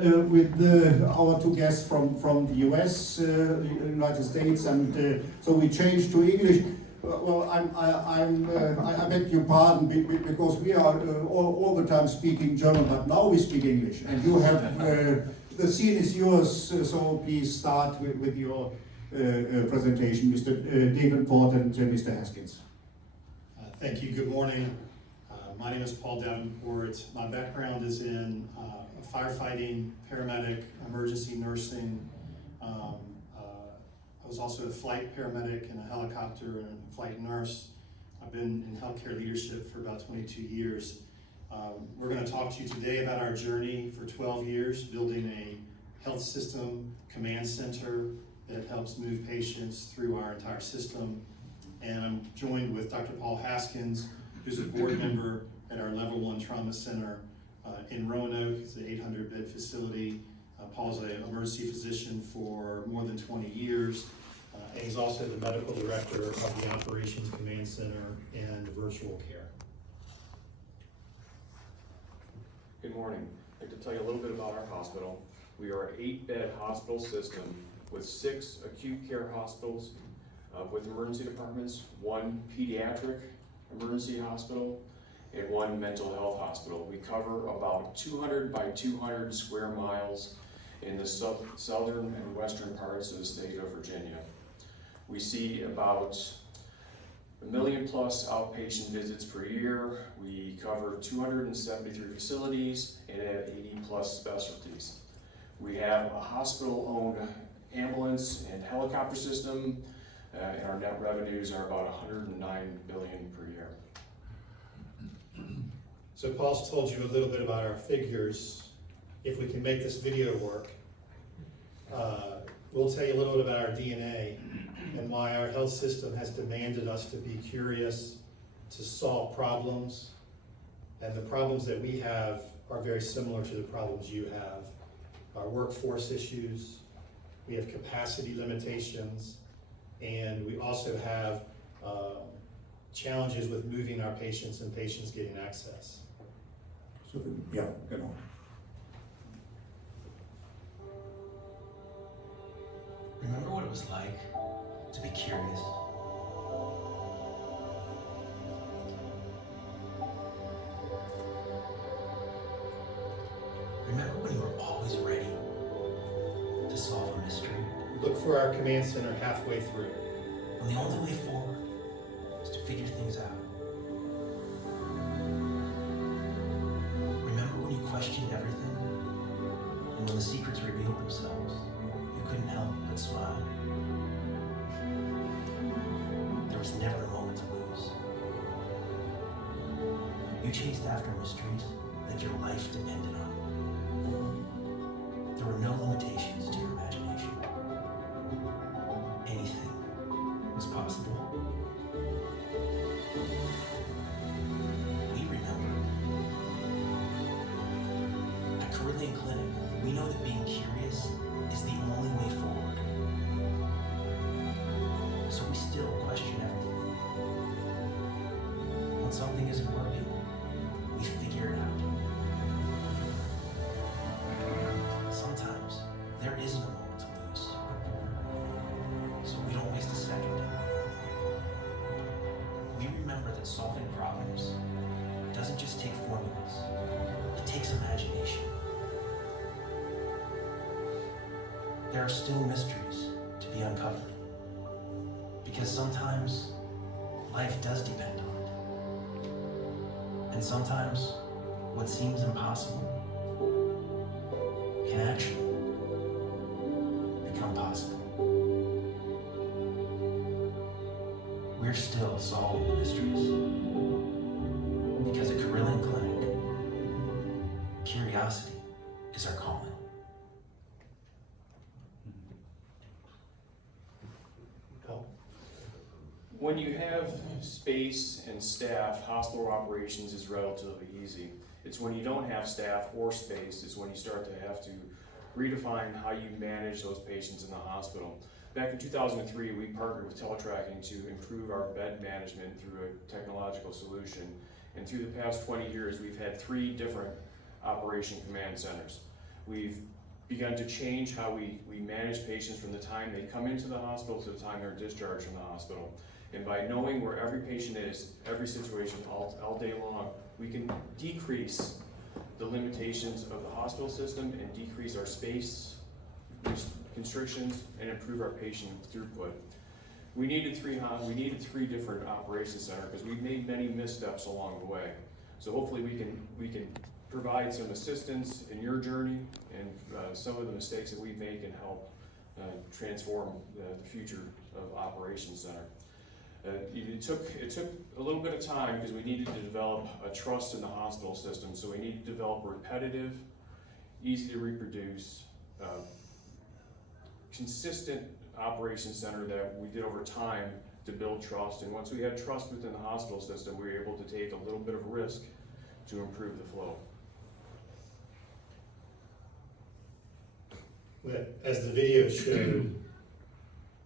With our two guests from the US, United States, and so we changed to English. Well, I beg your pardon because we are all the time speaking German, but now we speak English, and you have the scene is yours. So please start with your presentation, Mr. Davenport and Mr. Haskins. Thank you. Good morning. My name is Paul Davenport. My background is in firefighting, paramedic, emergency nursing. I was also a flight paramedic and a helicopter and a flight nurse. I've been in healthcare leadership for about 22 years. We're going to talk to you today about our journey for 12 years, building a health system command center that helps move patients through our entire system. And I'm joined with Dr. Paul Haskins, who's a board member at our Level 1 Trauma Center in Roanoke. It's an 800-bed facility. Paul's an emergency physician for more than 20 years. And he's also the medical director of the Operations Command Center and virtual care. Good morning. I'd like to tell you a little bit about our hospital. We are an 8-bed hospital system with 6 acute care hospitals with emergency departments, 1 pediatric emergency hospital, and 1 mental health hospital. We cover about 200 by 200 square miles in the southern and western parts of the state of Virginia. We see about 1 million plus outpatient visits per year. We cover 273 facilities and have 80 plus specialties. We have a hospital-owned ambulance and helicopter system, and our net revenues are about $109 billion per year. So Paul's told you a little bit about our figures. If we can make this video work, we'll tell you a little bit about our DNA and why our health system has demanded us to be curious, to solve problems. And the problems that we have are very similar to the problems you have. Our workforce issues, we have capacity limitations, and we also have challenges with moving our patients and patients getting access. So, yeah, genau. Remember what it was like to be curious? Remember when you were always ready to solve a mystery? Look for our command center halfway through. When the only way forward is to figure things out. Remember when you questioned everything? And when the secrets revealed themselves, you couldn't help but smile? There was never a moment to lose. You chased after mysteries that your life depended on. There were no limitations to your imagination. Anything was possible. We remember. At Carilion Clinic, we know that being curious is the only way forward. So we still question everything. When something isn't working, we figure it out. Sometimes there isn't a moment to lose. So we don't waste a second. We remember that solving problems doesn't just take formulas, it takes imagination. There are still mysteries to be uncovered, because sometimes life does depend on it. And sometimes what seems impossible can actually become possible. We're still solving the mysteries, because at Carilion Clinic, curiosity is our calling. Paul? When you have space and staff, hospital operations is relatively easy. It's when you don't have staff or space is when you start to have to redefine how you manage those patients in the hospital. Back in 2003, we partnered with TeleTracking to improve our bed management through a technological solution. And through the past 20 years, we've had 3 different operation command centers. We've begun to change how we manage patients from the time they come into the hospital to the time they're discharged from the hospital. And by knowing where every patient is, every situation, all day long, we can decrease the limitations of the hospital system and decrease our space constrictions and improve our patient throughput. We needed three different operations centers because we've made many missteps along the way. So hopefully we can provide some assistance in your journey, and some of the mistakes that we make can help transform the future of Operations Center. It took a little bit of time because we needed to develop a trust in the hospital system. So we needed to develop a repetitive, easy to reproduce, consistent Operations Center that we did over time to build trust. And once we had trust within the hospital system, we were able to take a little bit of risk to improve the flow. But as the video showed,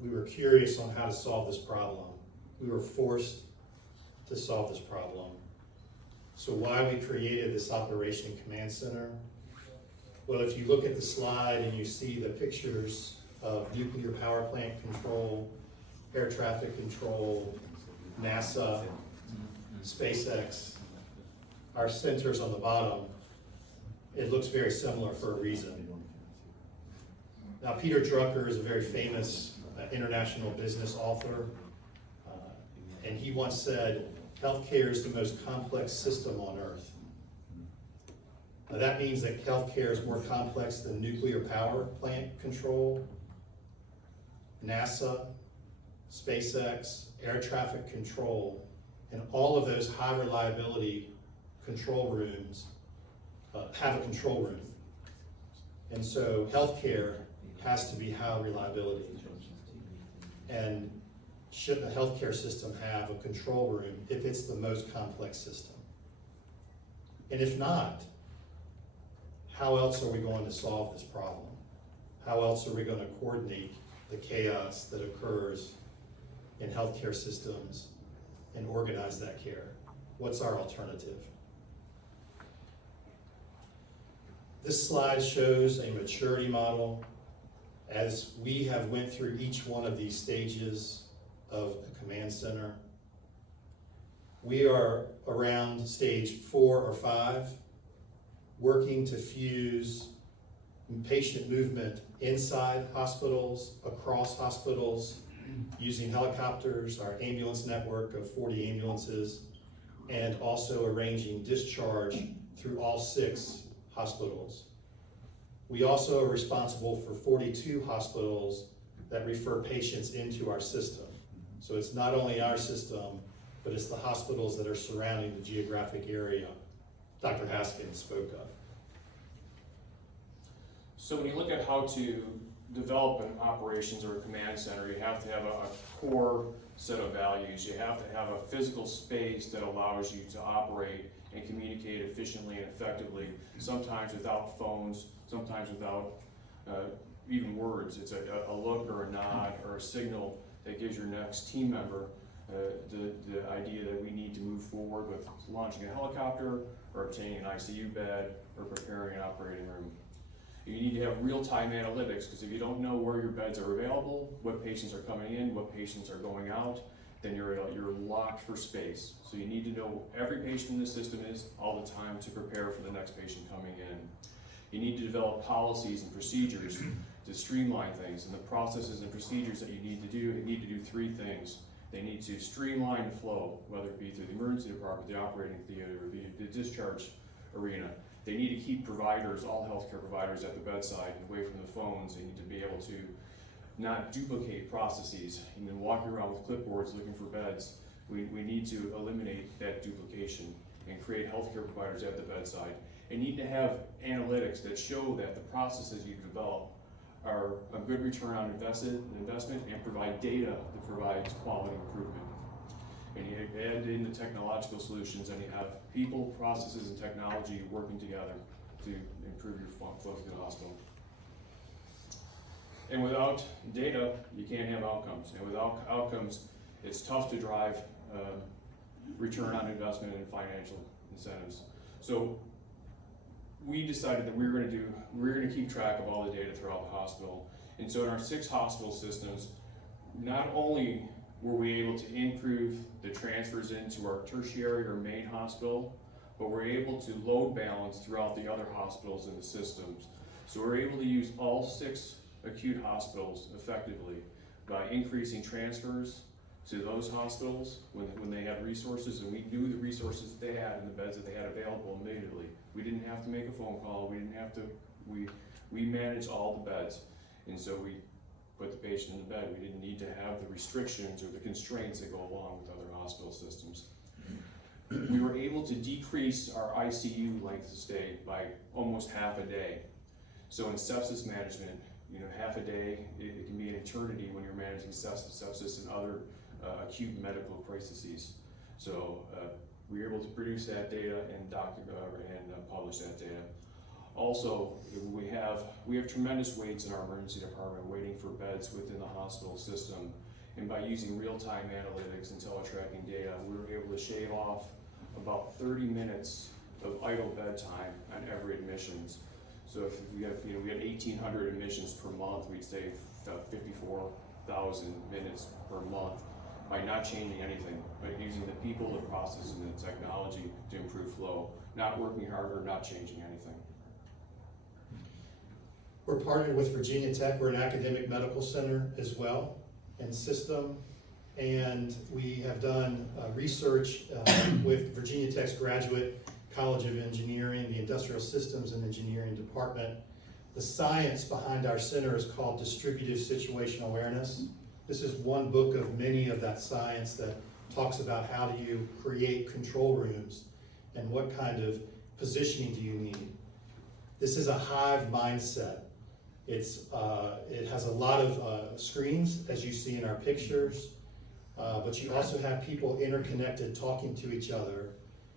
we were curious on how to solve this problem. We were forced to solve this problem. So why we created this Operation Command Center? Well, if you look at the slide and you see the pictures of nuclear power plant control, air traffic control, NASA, SpaceX, our centers on the bottom, it looks very similar for a reason. Now, Peter Drucker is a very famous international business author, and he once said, healthcare is the most complex system on earth. Now, that means that healthcare is more complex than nuclear power plant control, NASA, SpaceX, air traffic control, and all of those high reliability control rooms have a control room. And so healthcare has to be high reliability. And should the healthcare system have a control room if it's the most complex system? And if not, how else are we going to solve this problem? How else are we going to coordinate the chaos that occurs in healthcare systems and organize that care? What's our alternative? This slide shows a maturity model as we have went through each one of these stages of the command center. We are around stage 4 or 5, working to fuse patient movement inside hospitals, across hospitals, using helicopters, our ambulance network of 40 ambulances, and also arranging discharge through all 6 hospitals. We also are responsible for 42 hospitals that refer patients into our system. So it's not only our system, but it's the hospitals that are surrounding the geographic area Dr. Haskins spoke of. So when you look at how to develop an operations or a command center, you have to have a core set of values. You have to have a physical space that allows you to operate and communicate efficiently and effectively, sometimes without phones, sometimes without even words. It's a look or a nod or a signal that gives your next team member the idea that we need to move forward with launching a helicopter or obtaining an ICU bed or preparing an operating room. You need to have real-time analytics, because if you don't know where your beds are available, what patients are coming in, what patients are going out, then you're locked for space. So you need to know every patient in the system is all the time to prepare for the next patient coming in. You need to develop policies and procedures to streamline things, and the processes and procedures that you need to do 3 things. They need to streamline the flow, whether it be through the emergency department, the operating theater, the discharge arena. They need to keep providers, all healthcare providers, at the bedside and away from the phones. They need to be able to not duplicate processes. You know, walking around with clipboards looking for beds, we need to eliminate that duplication and create healthcare providers at the bedside. And need to have analytics that show that the processes you develop are a good return on investment and provide data that provides quality improvement. And you add in the technological solutions, and you have people, processes, and technology working together to improve your flow through the hospital. And without data, you can't have outcomes. And without outcomes, it's tough to drive return on investment and financial incentives. So we decided that we were going to keep track of all the data throughout the hospital. And so in our 6 hospital systems, not only were we able to improve the transfers into our tertiary or main hospital, but we're able to load balance throughout the other hospitals in the systems. So we're able to use all 6 acute hospitals effectively by increasing transfers to those hospitals when they had resources, and we knew the resources that they had and the beds that they had available immediately. We didn't have to make a phone call, we managed all the beds. And so we put the patient in the bed. We didn't need to have the restrictions or the constraints that go along with other hospital systems. We were able to decrease our ICU length of stay by almost half a day. So in sepsis management, half a day, it can be an eternity when you're managing sepsis and other acute medical crises. So we were able to produce that data and publish that data. Also, we have tremendous waits in our emergency department waiting for beds within the hospital system. And by using real-time analytics and teletracking data, we were able to shave off about 30 minutes of idle bed time on every admissions. So if we have 1,800 admissions per month, we'd save 54,000 minutes per month by not changing anything, but using the people, the process, and the technology to improve flow, not working harder, not changing anything. We're partnered with Virginia Tech. We're an academic medical center as well and system. And we have done research with Virginia Tech's Graduate College of Engineering, the Industrial Systems and Engineering Department. The science behind our center is called Distributive Situational Awareness. This is one book of many of that science that talks about how do you create control rooms and what kind of positioning do you need. This is a hive mindset. It has a lot of screens, as you see in our pictures, but you also have people interconnected talking to each other.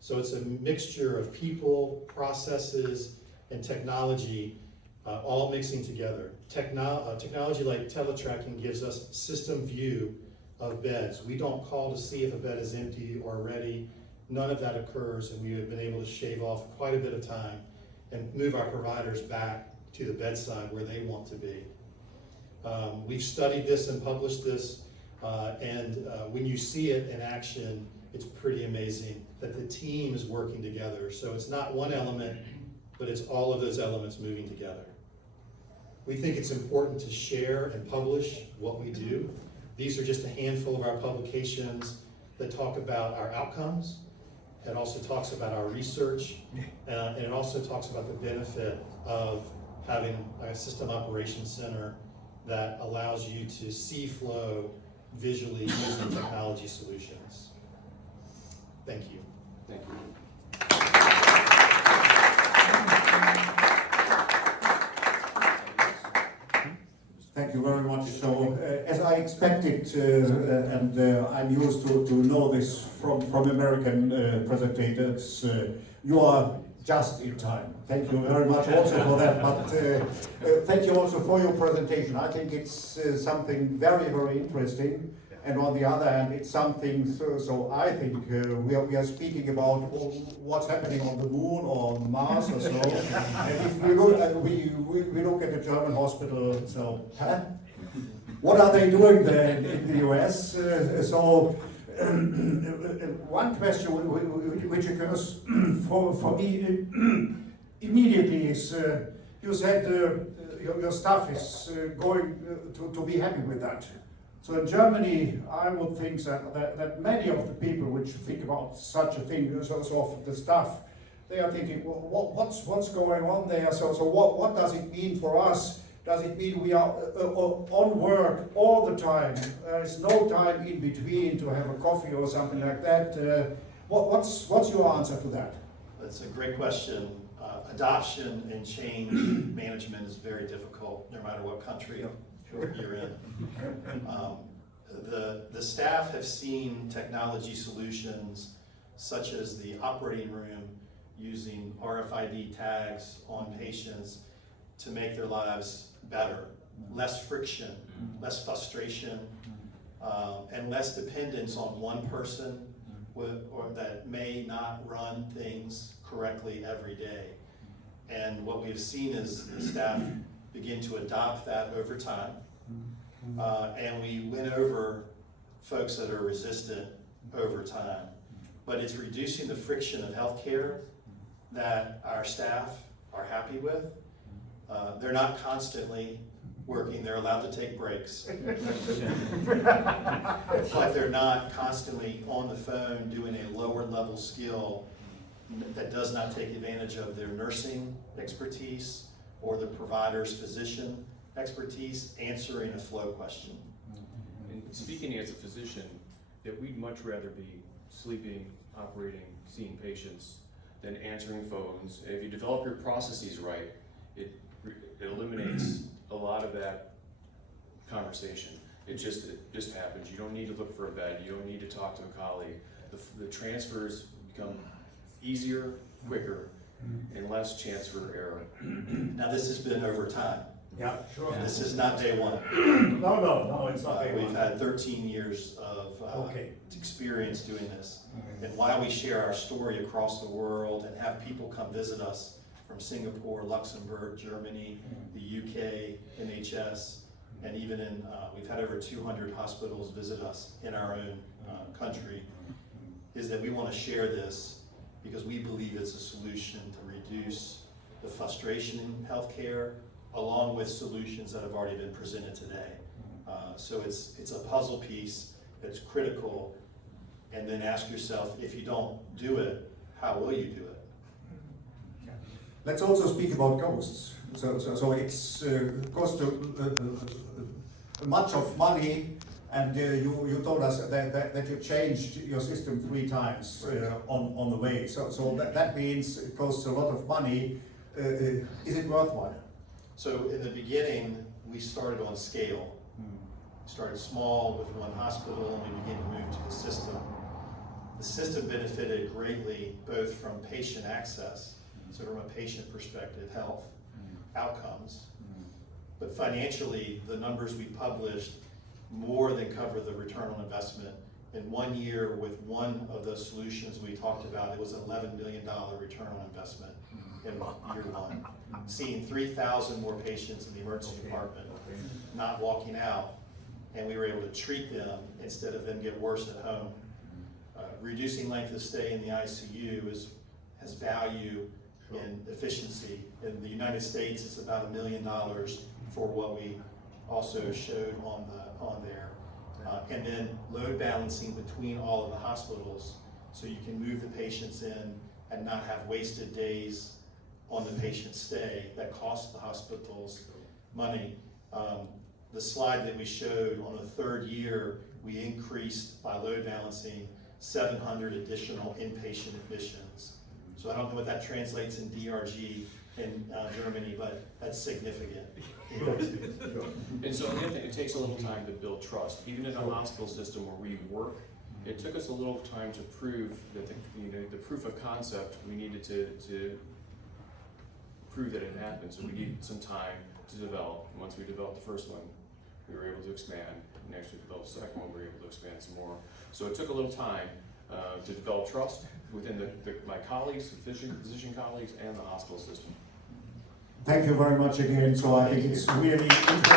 So it's a mixture of people, processes, and technology all mixing together. Technology like TeleTracking gives us system view of beds. We don't call to see if a bed is empty or ready. None of that occurs, and we have been able to shave off quite a bit of time and move our providers back to the bedside where they want to be. We've studied this and published this, and when you see it in action, it's pretty amazing that the team is working together. So it's not one element, but it's all of those elements moving together. We think it's important to share and publish what we do. These are just a handful of our publications that talk about our outcomes. It also talks about our research, and it also talks about the benefit of having a system operations center that allows you to see flow visually using technology solutions. Thank you. Thank you. Thank you very much. So, as I expected, and I'm used to know this from American presentators, you are just in time. Thank you very much also for that, but thank you also for your presentation. I think it's something very, very interesting. And on the other hand, it's something, so I think we are speaking about what's happening on the moon or on Mars or so. And if we look at the German hospital, so, what are they doing there in the US? One question which occurs for me immediately is, you said your staff is going to be happy with that. So in Germany, I would think that many of the people which think about such a thing, so of the staff, they are thinking, well, what's going on there? So what does it mean for us? Does it mean we are on work all the time? There is no time in between to have a coffee or something like that. What's your answer to that? That's a great question. Adoption and change management is very difficult, no matter what country you're in. The staff have seen technology solutions such as the operating room using RFID tags on patients to make their lives better, less friction, less frustration, and less dependence on one person or that may not run things correctly every day. And what we've seen is the staff begin to adopt that over time. And we win over folks that are resistant over time. But it's reducing the friction of healthcare that our staff are happy with. They're not constantly working, they're allowed to take breaks. But they're not constantly on the phone doing a lower level skill that does not take advantage of their nursing expertise or the provider's physician expertise answering a flow question. And speaking as a physician, that we'd much rather be sleeping, operating, seeing patients than answering phones. And if you develop your processes right, it eliminates a lot of that conversation. It just happens. You don't need to look for a bed. You don't need to talk to a colleague. The transfers become easier, quicker, and less chance for error. Now this has been over time. Yeah, sure. And this is not day one. No, it's not day We've one. had 13 years of Okay. experience doing this. And while we share our story across the world and have people come visit us from Singapore, Luxembourg, Germany, the UK, NHS, and even we've had over 200 hospitals visit us in our own country, is that we want to share this because we believe it's a solution to reduce the frustration in healthcare, along with solutions that have already been presented today. So it's a puzzle piece that's critical, and then ask yourself, if you don't do it, how will you do it? Let's also speak about ghosts. So it's cost much of money, and you told us that you changed your system 3 times on the way. So that means it costs a lot of money. Is it worthwhile? So in the beginning, we started on scale. We started small with 1 hospital, and we began to move to the system. The system benefited greatly both from patient access, so from a patient perspective, health, outcomes, but financially, the numbers we published more than cover the return on investment. In 1 year with one of the solutions we talked about, it was an $11 million return on investment in year 1. Seeing 3,000 more patients in the emergency department, not walking out, and we were able to treat them instead of them get worse at home. Reducing length of stay in the ICU has value in efficiency. In the United States, it's about $1 million for what we also showed on there. And then load balancing between all of the hospitals, so you can move the patients in and not have wasted days on the patient stay that cost the hospitals money. The slide that we showed on the 3rd year, we increased by load balancing 700 additional inpatient admissions. So I don't know what that translates in DRG in Germany, but that's significant. And so again, it takes a little time to build trust. Even in a hospital system where we work, it took us a little time to prove that the proof of concept, we needed to prove that it happened. So we needed some time to develop. And once we developed the first one, we were able to expand. And actually developed the second one, we were able to expand some more. So it took a little time to develop trust within my colleagues, the physician colleagues, and the hospital system. Thank you very much again. So I think it's really interesting.